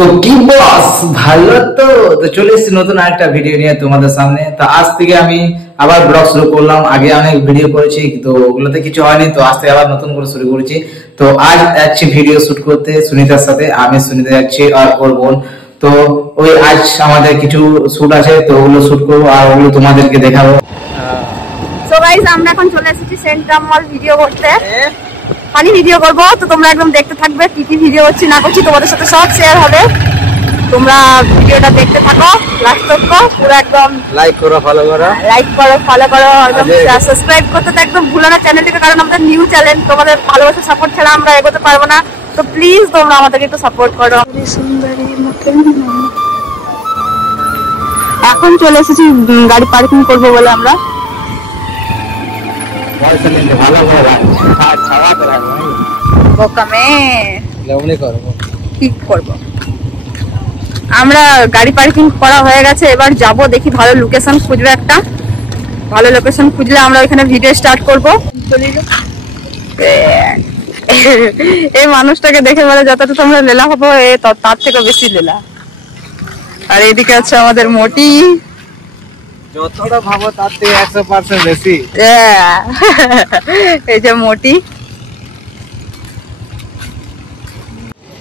তো কি বস ভালো তো তো চলে এসেছি নতুন একটা ভিডিও নিয়ে তোমাদের সামনে। তো আজ থেকে আমি আবার ব্লগ শুরু করলাম। আগে অনেক ভিডিও করেছি তো ওগুলোতে কিছু হয়নি, তো আজ থেকে আবার নতুন করে শুরু করেছি। তো আজ যাচ্ছি ভিডিও শুট করতে সুনিতার সাথে। আমি সুনিতা যাচ্ছি আর ওর বোন। তো ওই আজ আমাদের কিছু শুট আছে, তো ওগুলো শুট করবো আর ওগুলো তোমাদেরকে দেখাবো। সো গাইস আমরা এখন চলে এসেছি সেন্ট্রাম মল ভিডিও করতে। ফানি ভিডিও করবো, তো তোমরা একদম দেখতে থাকবে। কি কি ভিডিও করছি না করছি তোমাদের সাথে সব শেয়ার হবে। তোমরা ভিডিওটা দেখতে থাকো লাস্ট তক, পুরো একদম লাইক করো, ফলো করো, ফলো করো, একদম সাবস্ক্রাইব করতে তো একদম ভুলো না চ্যানেলটিকে, কারণ আমাদের নিউ চ্যানেল। তোমাদের ভালোবাসা সাপোর্ট ছাড়া আমরা এগোতে পারবো না। তো প্লিজ তোমরা আমাদেরকে একটু সাপোর্ট করো। এখন চলে এসেছি গাড়ি পার্কিং করবো বলে আমরা। আমরা গাড়ি পার্কিং করা হয়ে গেছে, এবার যাব দেখি ভালো লোকেশন খুঁজবো। একটা ভালো লোকেশন খুঁজলে আমরা ওইখানে ভিডিও স্টার্ট করবো। এই মানুষটাকে দেখে বলে যতটা তোমরা লেলা হবো তার থেকে বেশি লেলা। আর এইদিকে আছে আমাদের মোটি, যতটা ভাবো তার থেকে 100% বেশি। এই যে মোটি।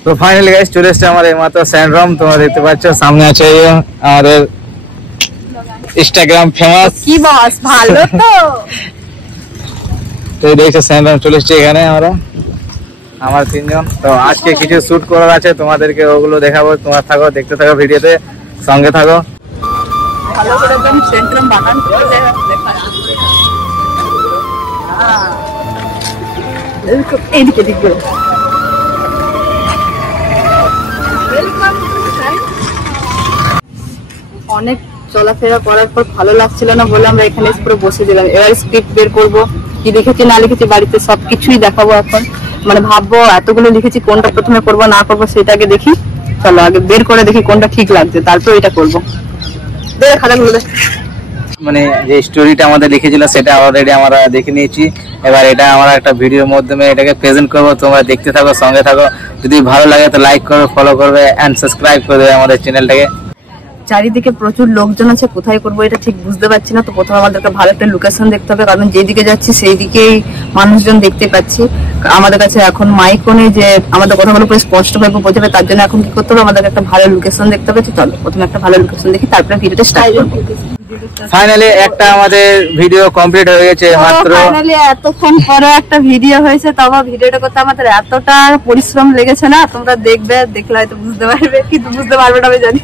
তো ফাইনালি গাইস চলে এসেছে আমাদের মাত্র সেন্ট্রাম। তোমরা দেখতে পাচ্ছ সামনে আছে আমাদের ইনস্টাগ্রাম ফেমাস। কি বস ভালো তো? তো দেখছো সেন্ট্রাম চলে এসেছে এখানে আমার তিনজন। তো আজকে কিছু শুট করার আছে, তোমাদেরকে ওগুলো দেখাবো। তোমরা থাকো, দেখতে থাকো, ভিডিওতে সঙ্গে থাকো। ভালো করে একদম সেন্ট্রাম বাগান করে দেখা। এইদিকে দিকে অনেক চলাফেরা করার পর ভালো লাগছিল না বলে আমরা এখানে পুরো বসে দিলাম। এবার স্ক্রিপ্ট বের করবো, কি লিখেছি না লিখেছি বাড়িতে সবকিছুই দেখাবো। এখন মানে ভাববো এতগুলো লিখেছি কোনটা প্রথমে করবো না করবো সেটাকে দেখি। চলো আগে বের করে দেখি কোনটা ঠিক লাগছে, তারপর এটা করবো। খাতাগুলো মানে যে স্টোরিটা আমাদের লিখেছিল সেটা অলরেডি আমরা দেখে নিয়েছি। এবার এটা আমরা একটা ভিডিওর মাধ্যমে এটাকে প্রেজেন্ট করবো। তোমরা দেখতে থাকো, সঙ্গে থাকো। যদি ভালো লাগে তো লাইক করবে, ফলো করবে এন্ড সাবস্ক্রাইব করে দেবে আমাদের চ্যানেলটাকে। চারিদিকে প্রচুর লোকজন আছে, কোথায় করবো এটা ঠিক বুঝতে পারছি না। তো প্রথমে আমাদেরকে ভালো একটা লোকেশন দেখতে হবে, কারণ যেদিকে যাচ্ছি সেই দিকেই মানুষজন দেখতে পাচ্ছি। আমাদের কাছে এখন মাইকও নেই যে আমাদের কথাগুলো পুরো স্পষ্ট ভাবে বোঝাবে। তার জন্য এখন কি করতে হবে, আমাদেরকে একটা ভালো লোকেশন দেখতে হবে। চলো প্রথমে একটা ভালো লোকেশন দেখি, তারপরে ভিডিওটা স্টার্ট করবো। ফাইনালি একটা আমাদের ভিডিও কমপ্লিট হয়ে গেছে মাত্র। ফাইনালি এতক্ষণ পরে একটা ভিডিও হয়েছে, তবে ভিডিওটা করতে আমাদের এতটা পরিশ্রম লেগেছে না। তোমরা দেখবে, দেখলে হয়তো বুঝতে পারবে, কিন্তু বুঝতে পারবে না আমি জানি।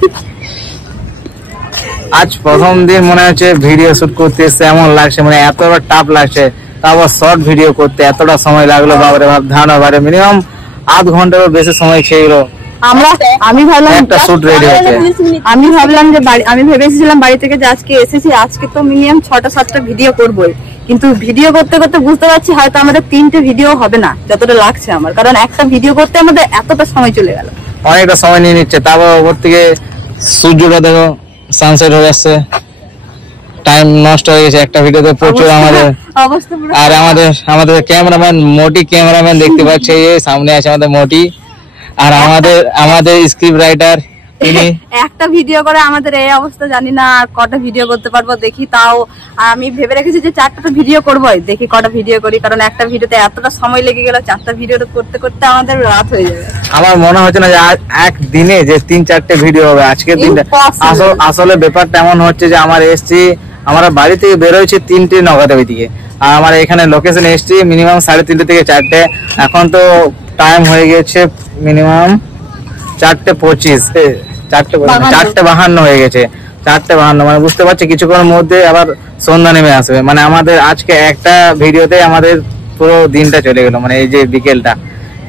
আজ প্রথম দিন মনে হচ্ছে ভিডিও শুট করতে এসে এমন লাগছে, মানে এতটা টাফ লাগছে। তারপর শর্ট ভিডিও করতে এতটা সময় লাগলো, বাবারে বাপ, ধারণা বারে মিনিমাম আধ ঘন্টারও বেশি সময় খেয়ে গেল। আমি ভাবলাম একটা শুট রেডি হচ্ছে। আমি ভাবলাম যে আমি ভেবেছিলাম বাড়ি থেকে যে আজকে এসেছি, আজকে তো মিনিমাম 6টা-7টা ভিডিও করবোই। কিন্তু ভিডিও করতে করতে বুঝতে পারছি হয়তো আমাদের 3টে ভিডিও হবে না, যতটা লাগছে আমার। কারণ একটা ভিডিও করতে আমাদের এতটা সময় চলে গেল, অনেকটা সময় নিয়ে নিচ্ছে। তারপর ওপর থেকে সূর্যটা দেখো, সানসেট হয়ে যাচ্ছে, টাইম নষ্ট হয়ে গেছে একটা ভিডিওতে প্রচুর আমাদের। আর আমাদের ক্যামেরাম্যান মোটি, ক্যামেরাম্যান দেখতে পাচ্ছে এই সামনে আছে আমাদের মোটি। আর আমাদের স্ক্রিপ্ট রাইটার তিনি। একটা ভিডিও করে আমাদের এই অবস্থা, জানি না কটা ভিডিও করতে পারবো দেখি। তাও আমি ভেবে রেখেছি যে 4টা ভিডিও করবোই, দেখি কটা ভিডিও করি। কারণ একটা ভিডিওতে এতটা সময় লেগে গেল, 4টা ভিডিও করতে করতে আমাদের রাত হয়ে যাবে। আমার মনে হচ্ছে না যে একদিনে যে 3-4টে ভিডিও হবে আজকের দিনটা। আসলে ব্যাপারটা এমন হচ্ছে যে আমরা বাড়ি থেকে বেরোচ্ছি 3টে নগাদের দিকে, আর আমার এখানে লোকেশনে এসছি মিনিমাম 3:30 থেকে 4টে। এখন তো টাইম হয়ে গেছে মিনিমাম 4:25, 4:52 হয়ে গেছে। 4:52 মানে বুঝতে পারছি কিছুক্ষণের মধ্যে আবার সন্ধ্যা নেমে আসবে। মানে আমাদের আজকে একটা ভিডিওতে আমাদের পুরো দিনটা চলে গেল, মানে এই যে বিকেলটা।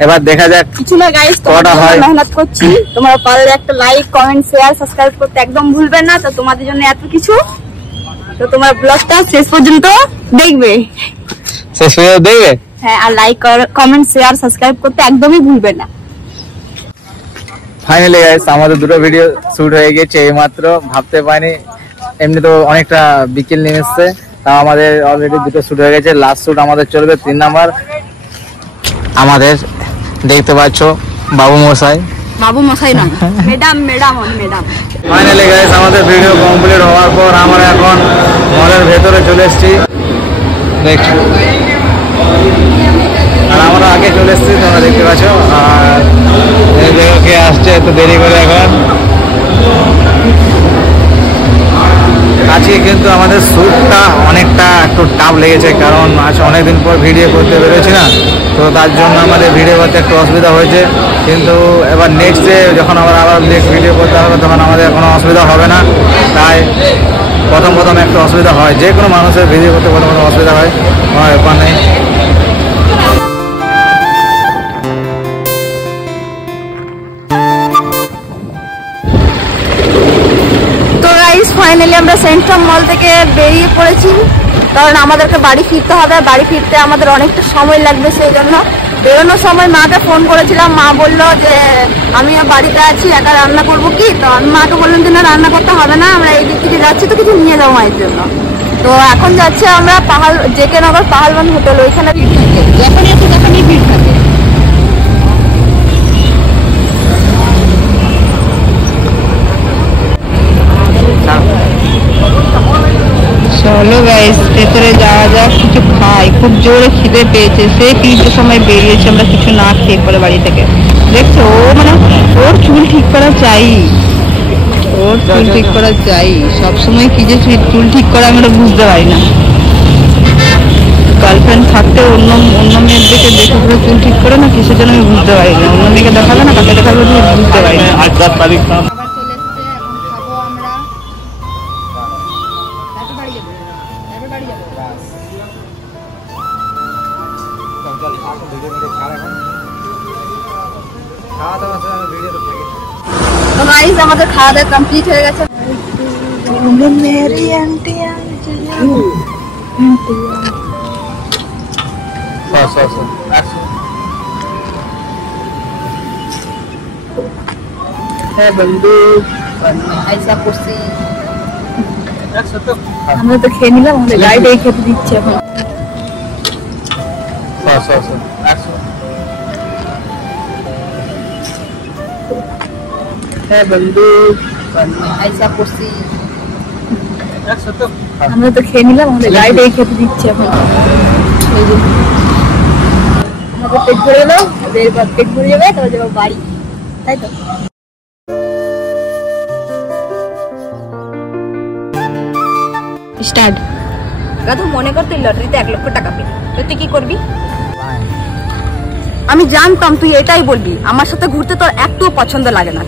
এবার দেখা যাক কিছু না গাইস, তোমরা মেহনত করছি। তোমরা পারলে একটা লাইক, কমেন্ট, শেয়ার, সাবস্ক্রাইব করতে একদম ভুলবেন না। তো তোমাদের জন্য এত কিছু। তো তোমরা ব্লগটা শেষ পর্যন্ত দেখবে। হ্যাঁ, আর লাইক, কমেন্ট, শেয়ার, সাবস্ক্রাইব করতে একদমই ভুলবেন না। ফাইনালি গাইস আমাদের দুটো ভিডিও শুট হয়ে গেছে এইমাত্র। ভাবতে পারিনি, এমনি তো অনেকটা বিকেল নেমে এসছে, তাও আমাদের অলরেডি দুটো শুট হয়ে গেছে। লাস্ট শুট আমাদের চলবে 3 নাম্বার। আমাদের দেখতে পাচ্ছ বাবু মশাই বাবু মশাই না, madam madam madam. Finally guys আমাদের ভিডিও কমপ্লিট হওয়ার পর আমরা এখন মলের ভেতরে চলে এসেছি। দেখছো আর আমরা আগে চলে এসেছি, তোমরা দেখতে পাচ্ছ। আর এই জায়গা কে আসছে এত দেরি করে এখন। আজকে কিন্তু আমাদের শ্যুটটা অনেকটা একটু টাফ লেগেছে, কারণ আজ অনেকদিন পর ভিডিও করতে বেরোচ্ছি না, তো তার জন্য আমাদের ভিডিও করতে একটু অসুবিধা হয়েছে। কিন্তু এবার নেক্সট ডে যখন আবার নেক্সট ভিডিও করতে হবে তখন আমাদের কোনো অসুবিধা হবে না। তাই প্রথম একটু অসুবিধা হয়, যে কোনো মানুষের ভিডিও করতে প্রথম অসুবিধা হয়, কোনো ব্যাপার নেই। ফাইনালি আমরা সেন্ট্রাম মল থেকে বেরিয়ে পড়েছি, কারণ আমাদেরকে বাড়ি ফিরতে হবে। বাড়ি ফিরতে আমাদের অনেকটা সময় লাগবে, সেই জন্য বেরোনোর সময় মাকে ফোন করেছিলাম। মা বললো যে আমিও বাড়িতে আছি, একা রান্না করবো কি। তো আমি মাকে বললাম যে না, রান্না করতে হবে না, আমরা এই দিক থেকে যাচ্ছি, তো কিছু নিয়ে যাবো মায়ের জন্য। তো এখন যাচ্ছি আমরা জেকে নগর পাহালবান হোটেল, ওইখানে ভিড় থাকে, যখনই আছে তখনই ভিড় থাকে। চলো গাইস ভেতরে যাওয়া যাক, কিছু খাই, খুব জোরে খিদে পেয়েছে। সেই 3টের সময় বেরিয়েছি আমরা কিছু না খেয়ে পরে বাড়ি থেকে। দেখছো ও মানে ওর চুল ঠিক করা চাই, ওর চুল ঠিক করা চাই। সবসময় কি যে চুল ঠিক করা আমরা বুঝতে পারি না। গার্লফ্রেন্ড থাকতে অন্য মেয়ের দিকে দেখে করে চুল ঠিক করে না, কিসের জন্য আমি বুঝতে পারি না। অন্য মেয়েকে দেখাবে না, কাকে দেখাবে বুঝতে পারি না। আজ 10 তারিখ আমাদের খাওয়া দাওয়া কমপ্লিট হয়ে গেছে। আমরা তো খেয়ে নিলাম, আমাদের গাড়িটাই খেতে দিচ্ছে এখন। আমরা তো খেয়ে নিলাম, আমাদের গাড়িটাই খেতে দিচ্ছে এখন। আমাদের পেট ভরে গেল, এরপর পেট ভরে যাবে, তারপর যাবো বাড়ি, তাই তো। স্টার্ট। গাধা মনে কর তুই লটারিতে 1 লক্ষ টাকা পেলি, তো তুই কি করবি? আমি জানতাম তুই এটাই বলবি, আমার সাথে ঘুরতে তোর একটুও পছন্দ লাগে না।